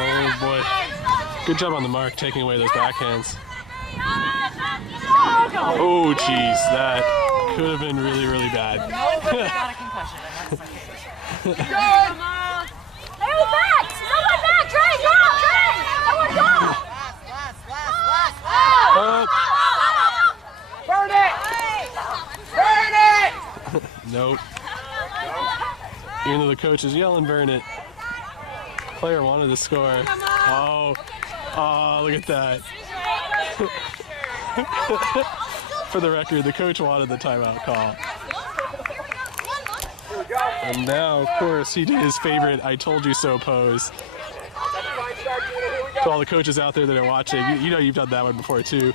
Oh boy. Good job on the mark taking away those backhands. Oh jeez, that could have been really, really bad. Burn it! Burn it! Nope. Even though the coach is yelling, burn it. Player wanted to score. Oh, look at that. For the record, the coach wanted the timeout call. And now, of course, he did his favorite I told you so pose. To all the coaches out there that are watching, you know you've done that one before too.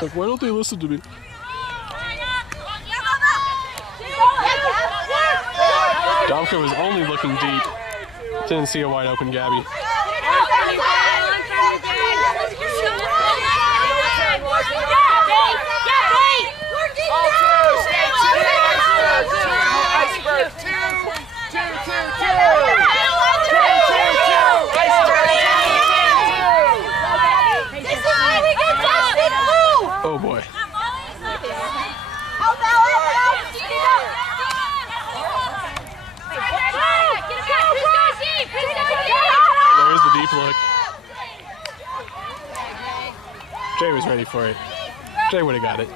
Like, why don't they listen to me? Domko was only looking deep. Didn't see a wide open Gabby. Iceberg 2, 2, 2, 2. 2, 2, 2. Oh boy. There's the deep look. Jay was ready for it. Jay would have got it.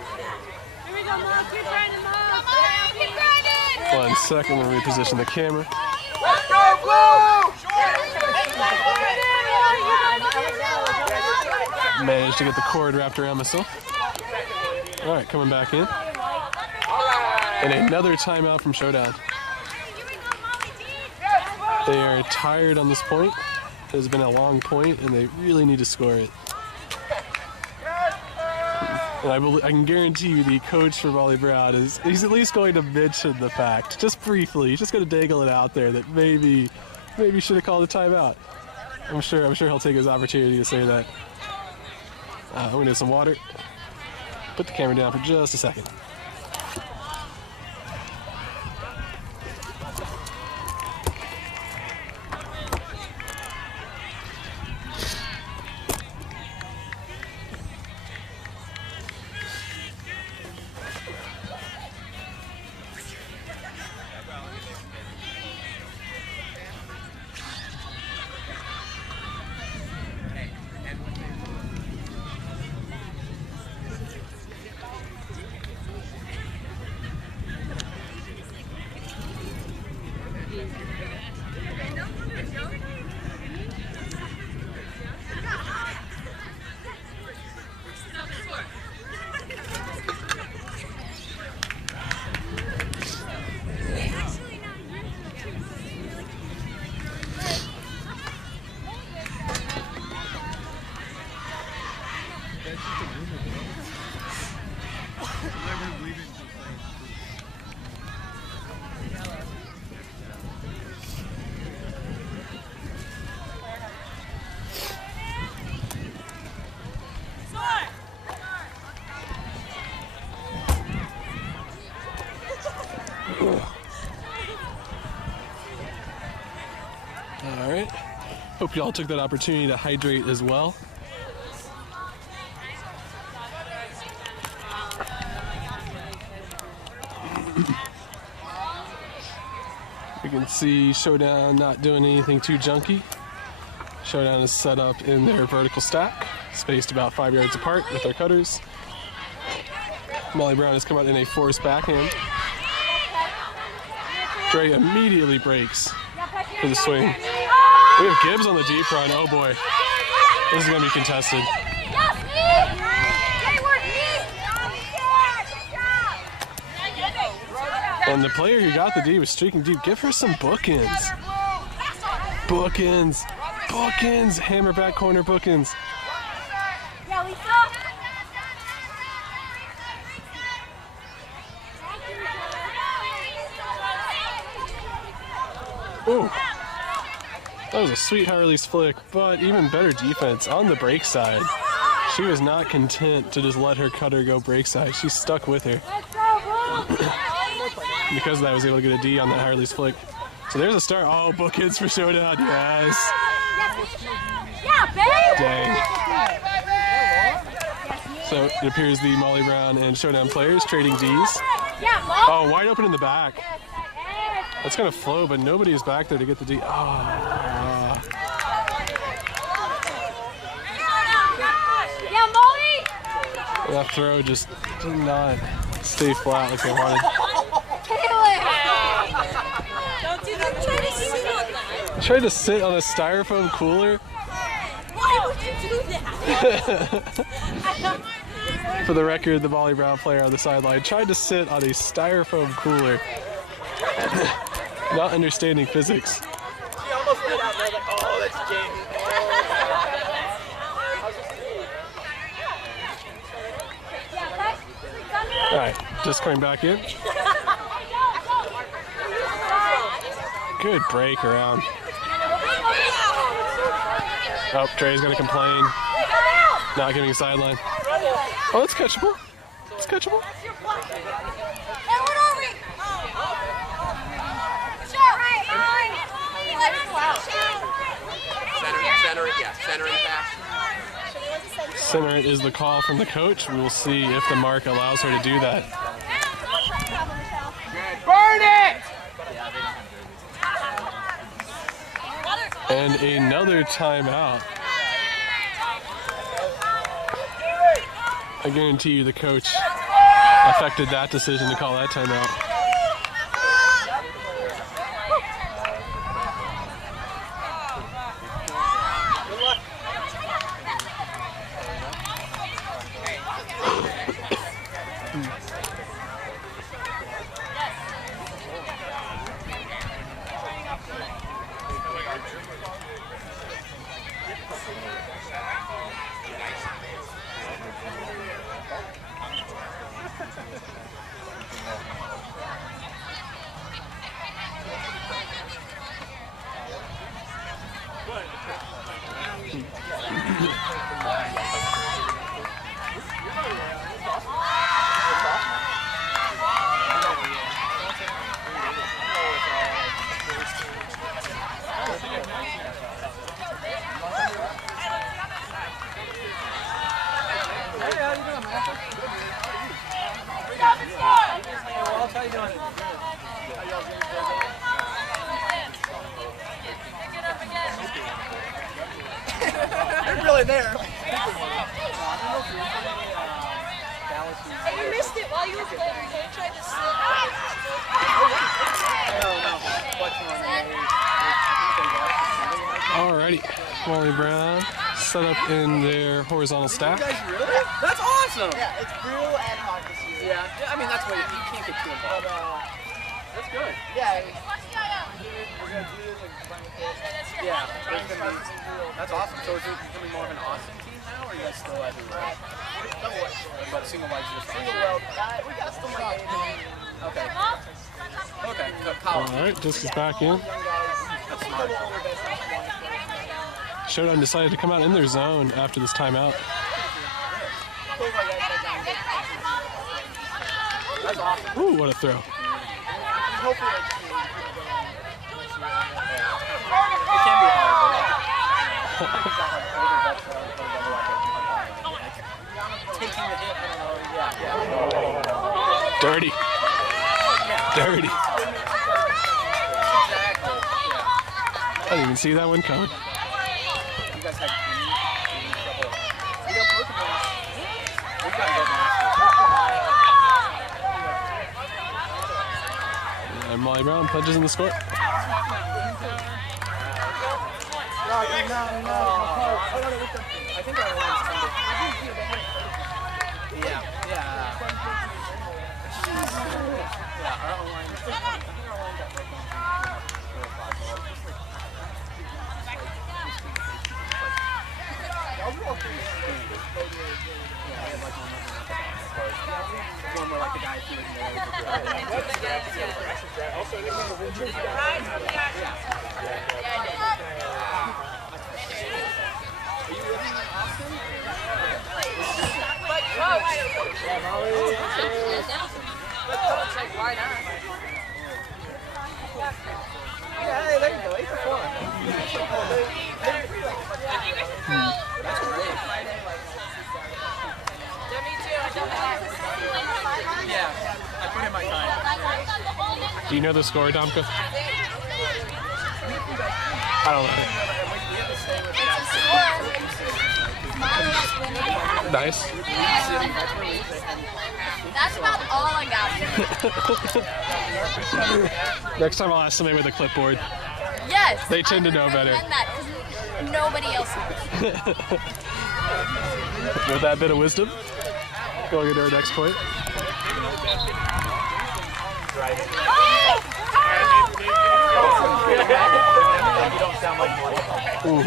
1 second to reposition the camera. Let's go, Blue! Managed to get the cord wrapped around myself. All right, coming back in. And another timeout from Showdown. They are tired on this point. It has been a long point, and they really need to score it. And I can guarantee you the coach for Molly Brown he's at least going to mention the fact, just briefly. He's just going to dangle it out there that maybe should have called a timeout. I'm sure he'll take his opportunity to say that. I'm going to get some water. Put the camera down for just a second. All right. Hope you all took that opportunity to hydrate as well. You can see Showdown not doing anything too junky. Showdown is set up in their vertical stack, spaced about 5 yards apart with their cutters. Molly Brown has come out in a forced backhand. Dre immediately breaks for the swing. We have Gibbs on the deep run. Oh boy. This is going to be contested. And the player who got the D was streaking deep. Give her some bookends. Bookends. Bookends. Hammer back corner bookends. Ooh. That was a sweet Harley's flick, but even better defense on the break side. She was not content to just let her cutter go break side. She stuck with her. Because of that, I was able to get a D on that Harley's flick. So there's a start. Oh, bookends for Showdown. Yes. Dang. So it appears the Molly Brown and Showdown players trading Ds. Oh, wide open in the back. That's going to flow, but nobody is back there to get the D. That throw just did not stay flat like they wanted. I tried to sit on a styrofoam cooler. Why would you do that? For the record, the Molly Brown player on the sideline tried to sit on a styrofoam cooler. Not understanding physics. She almost did out there, like, oh, that's Jamie. All right, just coming back in. Good break around. Oh, Trey's gonna complain. Not giving a sideline. Oh, that's catchable. It's catchable. Center it is the call from the coach. We will see if the mark allows her to do that. Burn it! And another timeout. I guarantee you the coach affected that decision to call that timeout. They're really there. You missed it while you were playing. They tried to slip. Alrighty, Molly Brown set up in their horizontal stack. You guys really? That's awesome. Yeah, it's real ad hoc this year. Yeah, I mean that's what you can't get too involved. That's good. Yeah. Yeah, there's gonna be, that's awesome. So is it becoming more of an Austin team now, or are you guys still everywhere? But single wide just We got some like okay. Okay, college. Alright, disc is back in. That's smart. Showdown decided to come out in their zone after this timeout. That's awesome. Ooh, what a throw. It can be hard, but taking the hit, I don't know, Dirty. Dirty. Exactly. I didn't even see that one coming. You guys had any trouble. We got broken ones. We got broken ones. And Molly Brown punches in the score. I think our line's kind of. Yeah. Yeah, our line. I think our line got broken. 4 or 5 balls. One more like the guy who was yeah, there you go. 8 for 4. That's great. Yeah, I put in my time. Do you know the score, Domka? I don't know. Nice. That's about all I got. Next time I'll ask somebody with a clipboard. Yes. They tend to know better. That because nobody else knows. With that bit of wisdom, going into our next point. Ooh.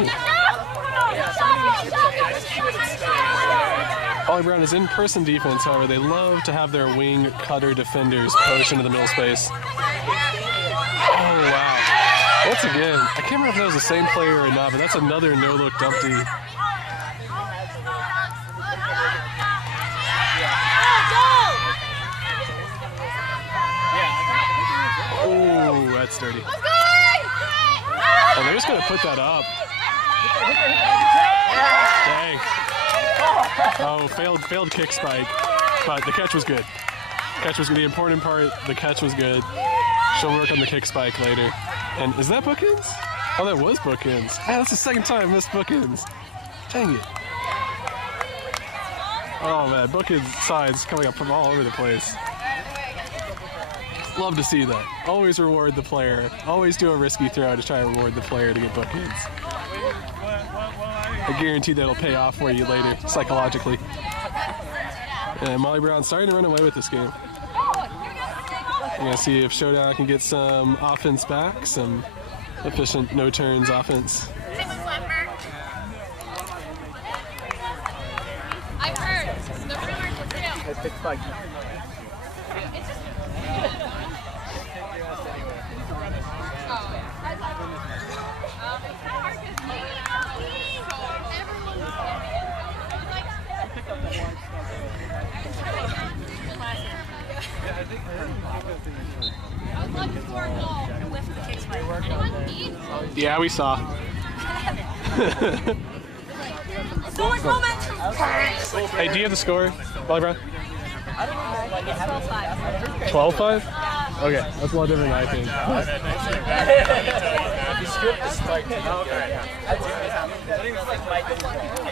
Molly Brown is in-person defense, however, they love to have their wing cutter defenders push into the middle space. Oh, wow. Once again, I can't remember if that was the same player or not, but that's another no-look dumpty. Oh, that's dirty. And they're just going to put that up. Dang. Oh, failed kick spike, but the catch was good. Catch was good. The important part, the catch was good. She'll work on the kick spike later. And is that bookends? Oh, that was bookends. Man, that's the second time I missed bookends. Dang it. Oh man, bookends sides coming up from all over the place. Love to see that. Always reward the player. Always do a risky throw to try to reward the player to get bookends. I guarantee that'll pay off for you later, psychologically. And Molly Brown starting to run away with this game. We're gonna see if Showdown can get some offense back, some efficient no turns offense. I've heard. The rumors are real. Let's pick Spike. Yeah, we saw. Hey, do you have the score, Molly Brown? 12-5? Okay, that's a lot different than I think.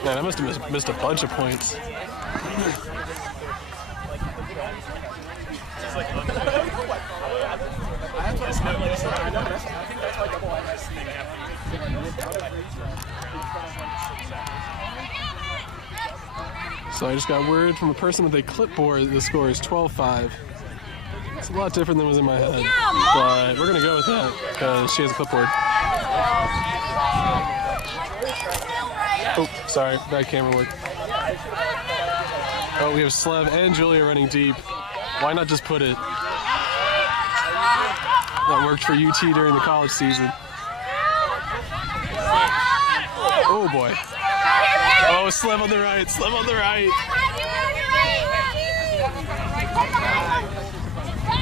Man, I must have missed a bunch of points. So I just got word from a person with a clipboard that the score is 12-5. It's a lot different than was in my head, but we're gonna go with that because she has a clipboard. Oh, sorry, bad camera work. Oh, we have Slev and Julia running deep. Why not just put it? That worked for UT during the college season. Oh boy. Oh, Slev on the right, Slev on the right.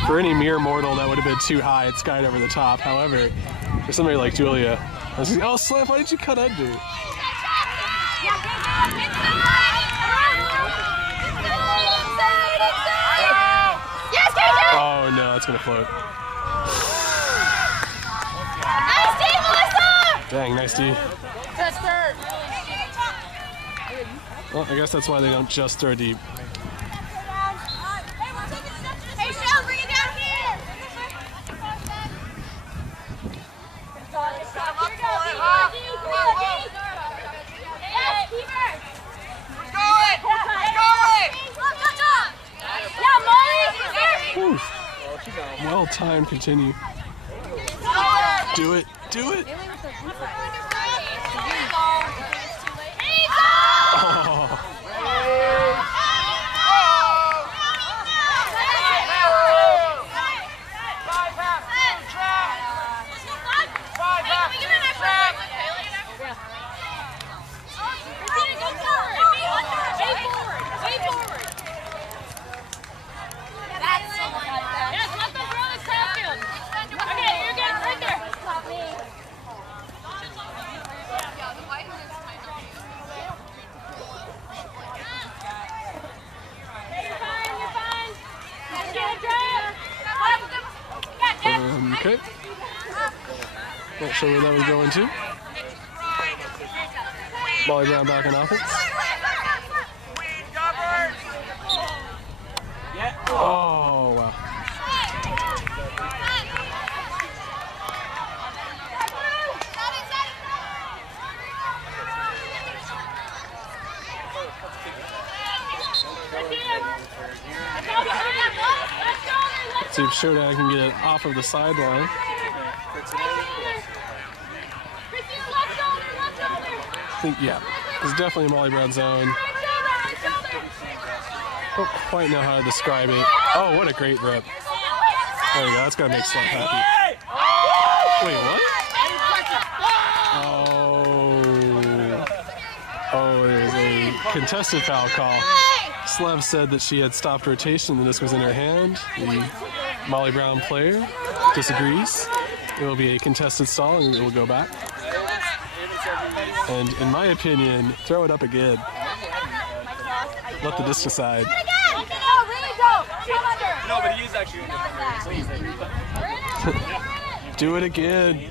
For any mere mortal, that would have been too high. It skied over the top. However, for somebody like Julia, I was thinking, oh, Slev, why did you cut under? Oh no, it's gonna float. Nice D, Melissa! Dang, nice D. Well, I guess that's why they don't just throw deep. Hey, Shell, bring it down here! Whew. Well-timed continue. Do it, do it. Oh. Okay. Not sure where that was going to. Molly Brown back in offense. Oh, wow. Let's see if Showdown can get it off of the sideline. I think, yeah, it's definitely a Molly Brown zone. Don't quite know how to describe it. Oh, what a great rip. There we go, that's gonna make Slev happy. Wait, what? Oh, there's a contested foul call. Slev said that she had stopped rotation, the disc was in her hand. The Molly Brown player disagrees. It will be a contested stall and it will go back. And in my opinion, throw it up again. Let the disc decide. No, but he is actually Do it again.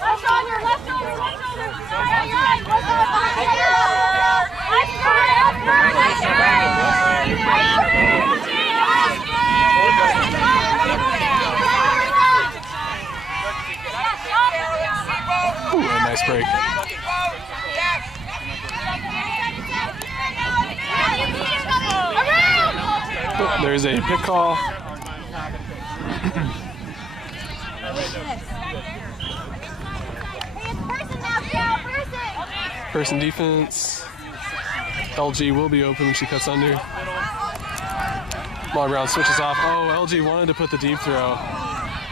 Left shoulder, left shoulder, left shoulder. You're right, left Ooh, a nice break. Oh, there's a pick call. Person defense. LG will be open when she cuts under. Molly Brown switches off. Oh, LG wanted to put the deep throw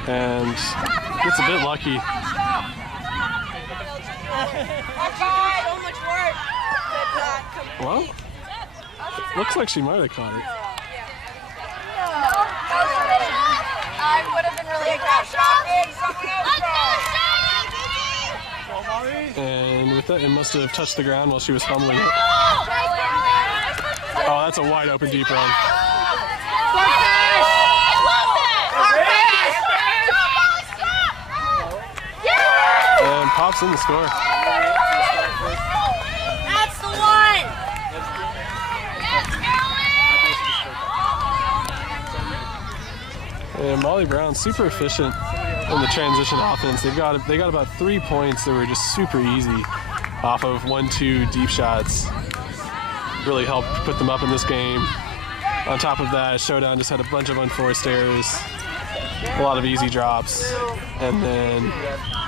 and gets a bit lucky. Well, looks like she might have caught it. I would have been really aggressive. And with that, it must have touched the ground while she was fumbling it. Oh, that's a wide open deep run. And pops in the score. That's the one. And Molly Brown super efficient in the transition offense. They got about 3 points that were just super easy off of 1-2 deep shots. Really helped put them up in this game. On top of that, Showdown just had a bunch of unforced errors, a lot of easy drops, and then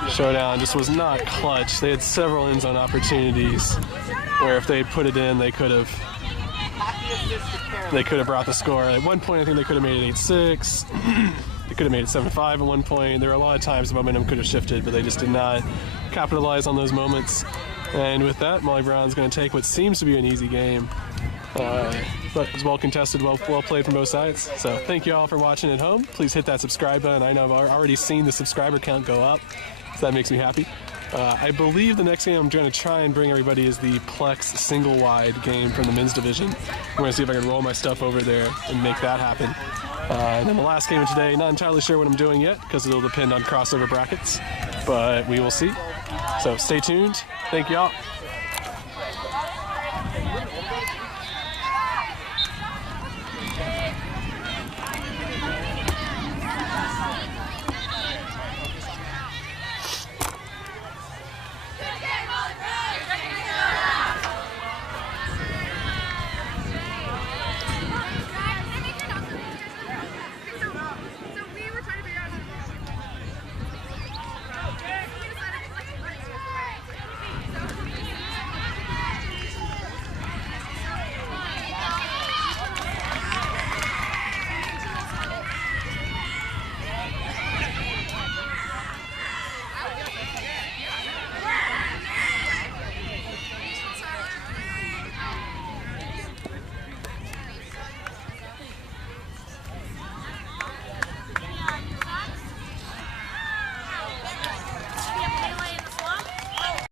Showdown just was not clutch. They had several end zone opportunities where if they had put it in, they could have brought the score. At one point, I think they could have made it 8-6. They could have made it 7-5 at one point. There were a lot of times the momentum could have shifted, but they just did not capitalize on those moments. And with that, Molly Brown's going to take what seems to be an easy game. But it was well contested, well played from both sides. So thank you all for watching at home. Please hit that subscribe button. I know I've already seen the subscriber count go up, so that makes me happy. I believe the next game I'm going to try and bring everybody is the Plex single wide game from the men's division. I'm going to see if I can roll my stuff over there and make that happen. And then the last game of today, not entirely sure what I'm doing yet because it'll depend on crossover brackets, but we will see. So stay tuned. Thank you all.